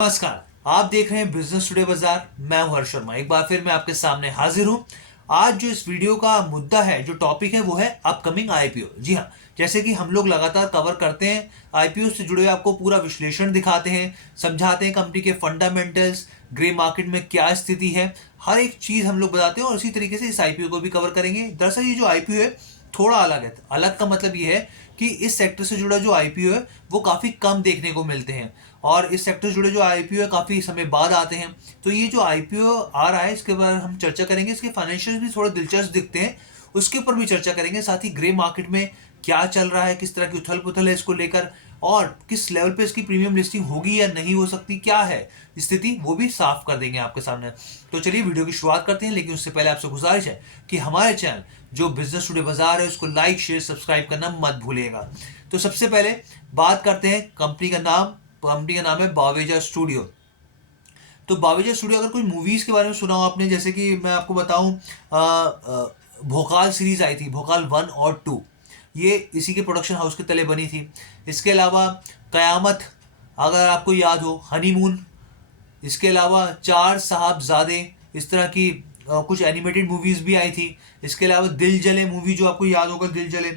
नमस्कार। आप देख रहे हैं बिजनेस टुडे बाजार। मैं हूं हर्ष शर्मा। एक बार फिर मैं आपके सामने हाजिर हूं। आज जो इस वीडियो का मुद्दा है, जो टॉपिक है, वो है अपकमिंग आईपीओ। जी हाँ, जैसे कि हम लोग लगातार कवर करते हैं, आईपीओ से जुड़े हुए आपको पूरा विश्लेषण दिखाते हैं, समझाते हैं कंपनी के फंडामेंटल्स, ग्रे मार्केट में क्या स्थिति है, हर एक चीज हम लोग बताते हैं। और इसी तरीके से इस आईपीओ को भी कवर करेंगे। दरअसल ये जो आईपीओ है थोड़ा अलग है। अलग का मतलब ये है कि इस सेक्टर से जुड़ा जो आईपीओ है वो काफी कम देखने को मिलते हैं, और इस सेक्टर से जुड़े जो आईपीओ है काफी समय बाद आते हैं। तो ये जो आईपीओ आ रहा है इसके बारे में हम चर्चा करेंगे। इसके फाइनेंशियल भी थोड़े दिलचस्प दिखते हैं, उसके ऊपर भी चर्चा करेंगे। साथ ही ग्रे मार्केट में क्या चल रहा है, किस तरह की उथल पुथल है इसको लेकर, और किस लेवल पे इसकी प्रीमियम लिस्टिंग होगी या नहीं हो सकती, क्या है स्थिति, वो भी साफ कर देंगे आपके सामने। तो चलिए वीडियो की शुरुआत करते हैं, लेकिन उससे पहले आपसे गुजारिश है कि हमारे चैनल जो बिजनेस टुडे बाजार है उसको लाइक शेयर सब्सक्राइब करना मत भूलिएगा। तो सबसे पहले बात करते हैं कंपनी का नाम। कंपनी का नाम है बावेजा स्टूडियो। तो बावेजा स्टूडियो, अगर कोई मूवीज के बारे में सुना हो आपने, जैसे कि मैं आपको बताऊं, भोकाल सीरीज आई थी, भोकाल 1 और 2, ये इसी के प्रोडक्शन हाउस के तले बनी थी। इसके अलावा कयामत, अगर आपको याद हो, हनीमून, इसके अलावा चार साहबजादे, इस तरह की कुछ एनिमेटेड मूवीज भी आई थी। इसके अलावा दिल जले मूवी, जो आपको याद होगा, दिल जले,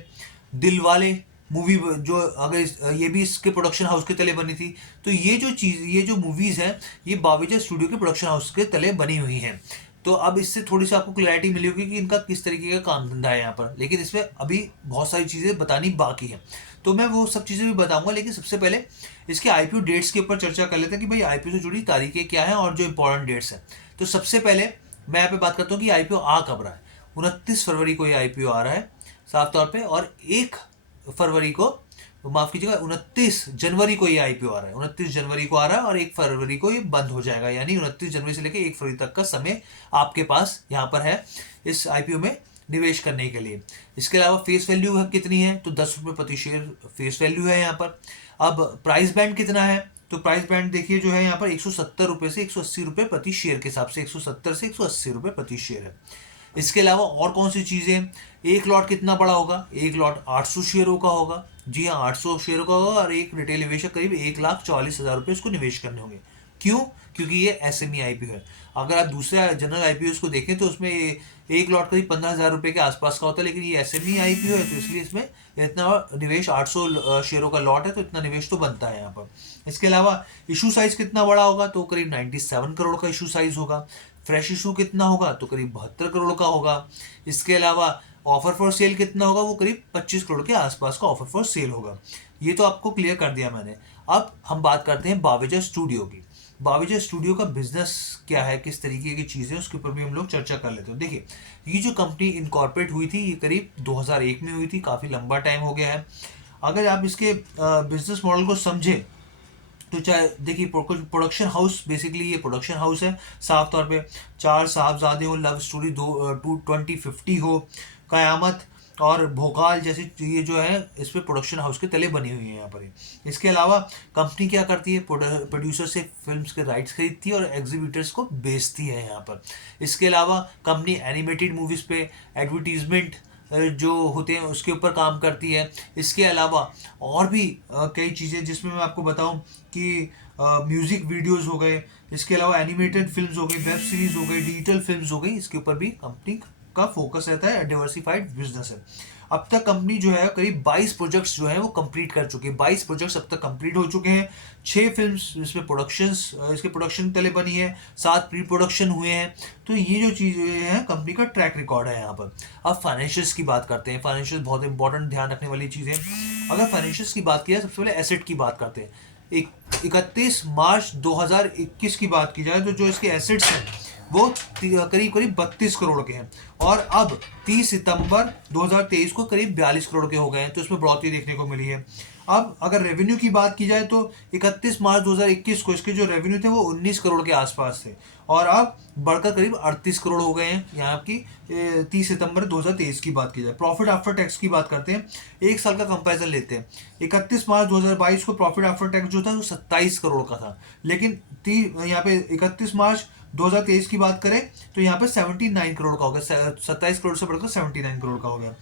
दिल वाले मूवी, जो अगर ये भी इसके प्रोडक्शन हाउस के तले बनी थी। तो ये जो मूवीज हैं, ये बावेजा स्टूडियो के प्रोडक्शन हाउस के तले बनी हुई हैं। तो अब इससे थोड़ी सी आपको क्लैरिटी मिली होगी कि इनका किस तरीके का काम धंधा है यहाँ पर, लेकिन इसमें अभी बहुत सारी चीज़ें बतानी बाकी है। तो मैं वो सब चीज़ें भी बताऊंगा, लेकिन सबसे पहले इसके आईपीओ डेट्स के ऊपर चर्चा कर लेते हैं कि भाई आईपीओ से जुड़ी तारीखें क्या हैं और जो इंपॉर्टेंट डेट्स हैं। तो सबसे पहले मैं यहाँ पे बात करता हूँ कि आईपीओ आ कब रहा है। 29 फरवरी को ये आईपीओ आ रहा है साफ तौर पे, और 1 फरवरी को, माफ कीजिएगा, 29 जनवरी को ये आईपीओ आ रहा है। 29 जनवरी को आ रहा है और 1 फरवरी को ये बंद हो जाएगा। यानी 29 जनवरी से लेकर 1 फरवरी तक का समय आपके पास यहाँ पर है इस आईपीओ में निवेश करने के लिए। इसके अलावा फेस वैल्यू कितनी है, तो 10 रुपये प्रति शेयर फेस वैल्यू है यहाँ पर। अब प्राइस बैंड कितना है, तो प्राइस बैंड देखिए जो है यहाँ पर 170 रुपये से 180 रुपये प्रति शेयर के हिसाब से 170 से 180 रुपये प्रति शेयर है। इसके अलावा और कौन सी चीज़ें, एक लॉट कितना बड़ा होगा, एक लॉट 800 शेयरों का होगा। जी हाँ, 800 शेयरों का होगा, और एक रिटेल निवेशक करीब 1,40,000 रुपये इसको निवेश करने होंगे। क्यों? क्योंकि ये एसएमई आईपीओ है। अगर आप दूसरे जनरल आईपीओ को देखें तो उसमें एक लॉट करीब 15,000 रुपये के आसपास का होता है, लेकिन ये एसएमई आईपीओ है तो इसलिए इसमें इतना निवेश, 800 शेयरों का लॉट है तो इतना निवेश तो बनता है यहाँ पर। इसके अलावा इशू साइज कितना बड़ा होगा, तो करीब 97 करोड़ का इशू साइज होगा। फ्रेश इशू कितना होगा, तो करीब 72 करोड़ का होगा। इसके अलावा ऑफर फॉर सेल कितना होगा, वो करीब 25 करोड़ के आसपास का ऑफर फॉर सेल होगा। ये तो आपको क्लियर कर दिया मैंने। अब हम बात करते हैं बावेजा स्टूडियो की। बावेजा स्टूडियो का बिजनेस क्या है, किस तरीके की चीज़ें, उसके ऊपर भी हम लोग चर्चा कर लेते हैं। देखिए, ये जो कंपनी इनकॉर्पोरेट हुई थी, ये करीब 2001 में हुई थी, काफ़ी लंबा टाइम हो गया है। अगर आप इसके बिजनेस मॉडल को समझें तो चाहे देखिए, प्रोडक्शन हाउस, बेसिकली ये प्रोडक्शन हाउस है साफ तौर पे। चार साहबजादे हो, लव स्टोरी 2050 हो, कयामत और भोकाल जैसी ये जो है इस पे प्रोडक्शन हाउस के तले बनी हुई है यहाँ पर। इसके अलावा कंपनी क्या करती है, प्रोड्यूसर से फिल्म्स के राइट्स खरीदती है और एग्जीबिटर्स को बेचती है यहाँ पर। इसके अलावा कंपनी एनिमेटेड मूवीज़ पे एडवर्टीजमेंट जो होते हैं उसके ऊपर काम करती है। इसके अलावा और भी कई चीज़ें, जिसमें मैं आपको बताऊं कि म्यूज़िक वीडियोस हो गए, इसके अलावा एनिमेटेड फिल्म्स हो गई, वेब सीरीज़ हो गई, डिजिटल फिल्म्स हो गई, इसके ऊपर भी कंपनी का फोकस रहता है। डाइवर्सिफाइड बिजनेस है। अब तक कंपनी जो है करीब 22 प्रोजेक्ट्स जो है वो कंप्लीट कर चुकी है। 22 प्रोजेक्ट्स अब तक कंप्लीट हो चुके हैं। 6 फिल्म्स इसमें इसके प्रोडक्शन तले बनी है, 7 प्री प्रोडक्शन हुए हैं। तो ये जो चीज़ें हैं, कंपनी का ट्रैक रिकॉर्ड है यहाँ पर। अब फाइनेंशियल्स की बात करते हैं। फाइनेंशियल बहुत इंपॉर्टेंट, ध्यान रखने वाली चीज़ें। अगर फाइनेंशियल्स की बात की जाए, सबसे पहले एसेट की बात करते हैं। 31 मार्च 2021 की बात की जाए तो जो इसके एसेट्स हैं वो करीब करीब 32 करोड़ के हैं, और अब 30 सितंबर 2023 को करीब 42 करोड़ के हो गए हैं। तो इसमें बढ़ोतरी देखने को मिली है। अब अगर रेवेन्यू की बात की जाए तो 31 मार्च 2021 को इसके जो रेवेन्यू थे वो 19 करोड़ के आसपास थे, और अब बढ़कर करीब 38 करोड़ हो गए हैं यहाँ की 30 सितंबर 2023 की बात की जाए। प्रॉफिट आफ्टर टैक्स की बात करते हैं, एक साल का कंपैरिजन लेते हैं। 31 मार्च 2022 को प्रॉफिट आफ्टर टैक्स जो था वो 27 करोड़ का था, लेकिन यहाँ पे 31 मार्च 2023 की बात करें तो यहाँ पे 79 करोड़ का हो गया। 27 करोड़ से बढ़कर 79 करोड़ का हो गया।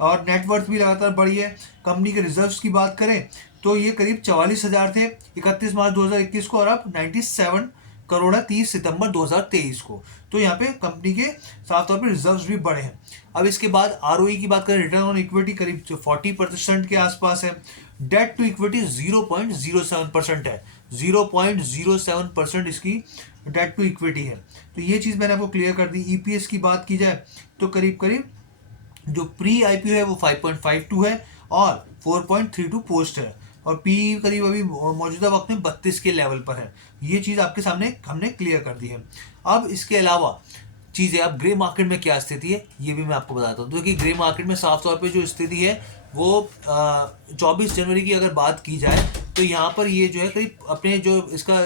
और नेटवर्थ भी लगातार बढ़ी है। कंपनी के रिजर्व्स की बात करें तो ये करीब 44,000 थे 31 मार्च 2021 को, और अब 97 करोड़ है 30 सितंबर 2023 को। तो यहाँ पे कंपनी के साफ तौर पे रिजर्व्स भी बढ़े हैं। अब इसके बाद आरओई की बात करें, रिटर्न ऑन इक्विटी करीब 40% के आसपास है। डेट टू इक्विटी 0.07% है, 0.07% इसकी डेट टू इक्विटी है। तो ये चीज़ मैंने आपको क्लियर कर दी। ईपीएस की बात की जाए तो करीब करीब जो प्री आईपीओ है वो 5.52 है और 4.32 पोस्ट है, और पी करीब अभी मौजूदा वक्त में 32 के लेवल पर है। ये चीज़ आपके सामने हमने क्लियर कर दी है। अब इसके अलावा चीज़ है, अब ग्रे मार्केट में क्या स्थिति है ये भी मैं आपको बताता हूँ। तो कि ग्रे मार्केट में साफ तौर पे जो स्थिति है वो 24 जनवरी की अगर बात की जाए तो यहाँ पर ये जो है करीब अपने जो इसका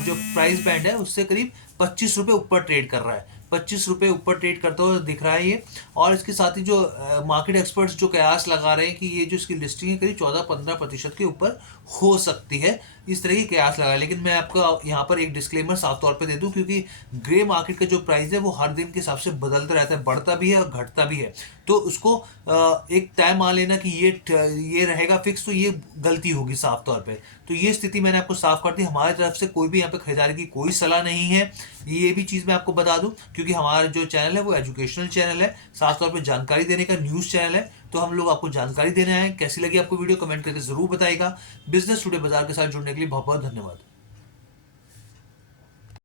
जो प्राइस बैंड है उससे करीब 25 रुपये ऊपर ट्रेड कर रहा है, 25 रुपये ऊपर ट्रेड करता हुआ दिख रहा है ये। और इसके साथ ही जो मार्केट एक्सपर्ट्स जो कयास लगा रहे हैं कि ये जो इसकी लिस्टिंग है करीब 14-15% के ऊपर हो सकती है, इस तरह की कयास लगा है। लेकिन मैं आपको यहाँ पर एक डिस्क्लेमर साफ तौर पे दे दूँ, क्योंकि ग्रे मार्केट का जो प्राइस है वो हर दिन के हिसाब से बदलता रहता है, बढ़ता भी है और घटता भी है। तो उसको एक तय मान लेना कि ये रहेगा फिक्स, तो ये गलती होगी साफ तौर पे। तो ये स्थिति मैंने आपको साफ कर दी। हमारी तरफ से कोई भी यहाँ पे खरीदारी की कोई सलाह नहीं है, ये भी चीज़ मैं आपको बता दूं, क्योंकि हमारा जो चैनल है वो एजुकेशनल चैनल है, साफ तौर पे जानकारी देने का न्यूज़ चैनल है। तो हम लोग आपको जानकारी देने आए हैं। कैसी लगी आपको वीडियो कमेंट करके ज़रूर बताइएगा। बिजनेस टुडे बाजार के साथ जुड़ने के लिए बहुत बहुत धन्यवाद।